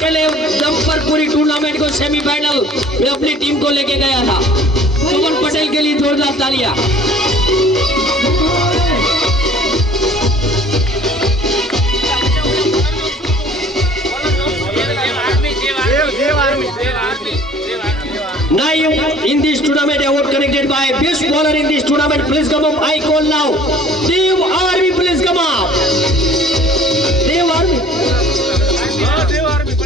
अकेले दम पर पूरी टूर्नामेंट को सेमीफाइनल में अपनी टीम को लेके गया था। पवन पटेल के लिए जोरदार तालियां। Now in this tournament award connected by best bowler in this tournament. Please come up. I call now. Dev Army, please come up. Dev Army.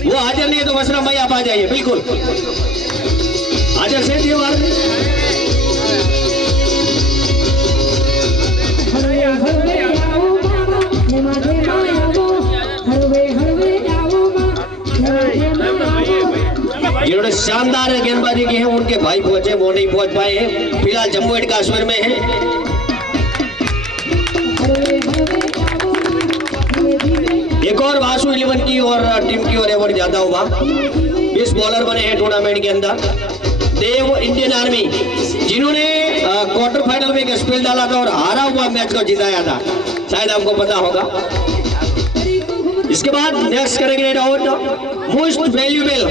वो हाजिर नहीं है तो मशरफ भाई आप आ जाइए बिल्कुल हाजिर से देव आर्मी। जिन्होंने शानदार गेंदबाजी की है उनके भाई पहुंचे वो नहीं पहुंच पाए हैं। फिलहाल जम्मू एंड कश्मीर में है। एक और वासु 11 की और टीम की ओर अवार्ड ज्यादा हुआ। 20 बॉलर बने हैं टूर्नामेंट के अंदर। देव इंडियन आर्मी जिन्होंने क्वार्टर फाइनल में एक स्पेल डाला था और हारा हुआ मैच को जिताया था, शायद आपको पता होगा। इसके बाद नेक्स्ट करेंगे round most valuable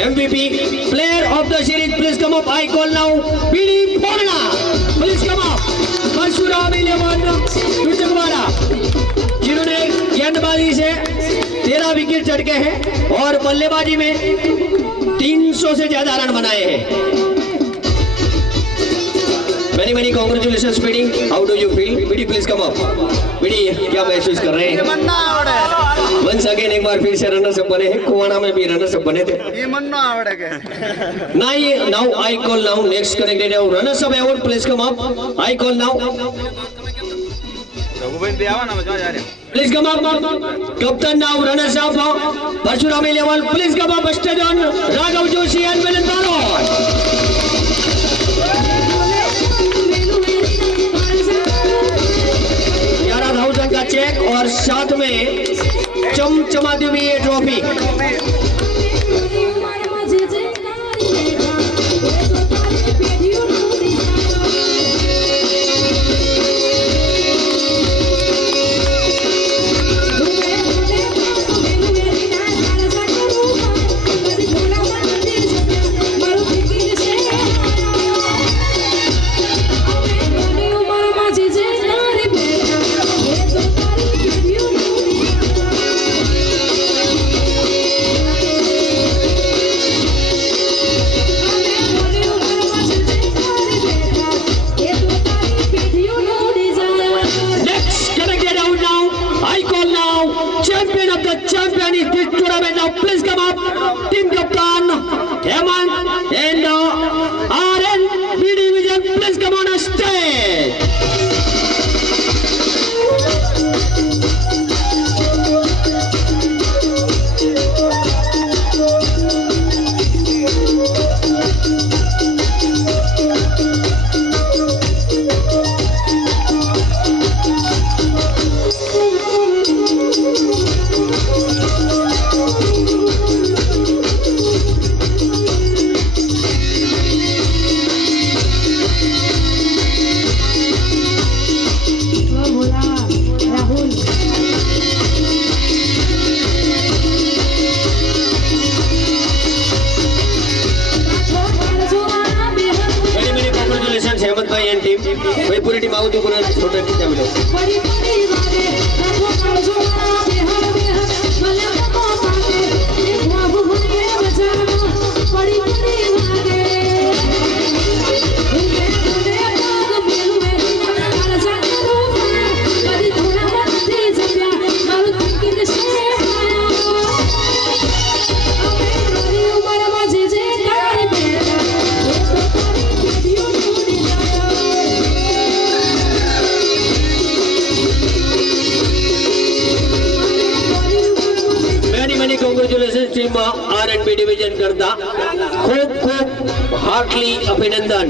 MVP player of the series. Please come up. I call now बीडी फोरना। Please come up. परशुराम 11 टुटकवाड़ा जिन्होंने गेंदबाजी से 13 विकेट झटके हैं और बल्लेबाजी में 300 से ज्यादा रन बनाए हैं। Many congratulations BD. How do you feel? BD please come up. BD क्या महसूस कर रहे हैं? वंस अगेन एक बार फिर से रनर्स अप बने हैं। कुवाना में भी रनर्स अप बने थे। Now I call now next connected runners up award. Please come up. I call now. Please come up. Captain now runners up. Parsuram 11. Please come up. Stage on Raghav Joshi and Milind Barot. 11,000 का चेक और साथ में चमचमाती हुई ये trophy. Champion is this tournament now. Please come up. Team Captain Hemant and RN B Division. Please come on a stage. Hemant भाई and team भाई पूरी टीम आओ तो पूरा छोटा कितना मिलो कांग्रेचुलेशन टीम R&B डिवीजन करता खूब खूब हार्टली अभिनंदन।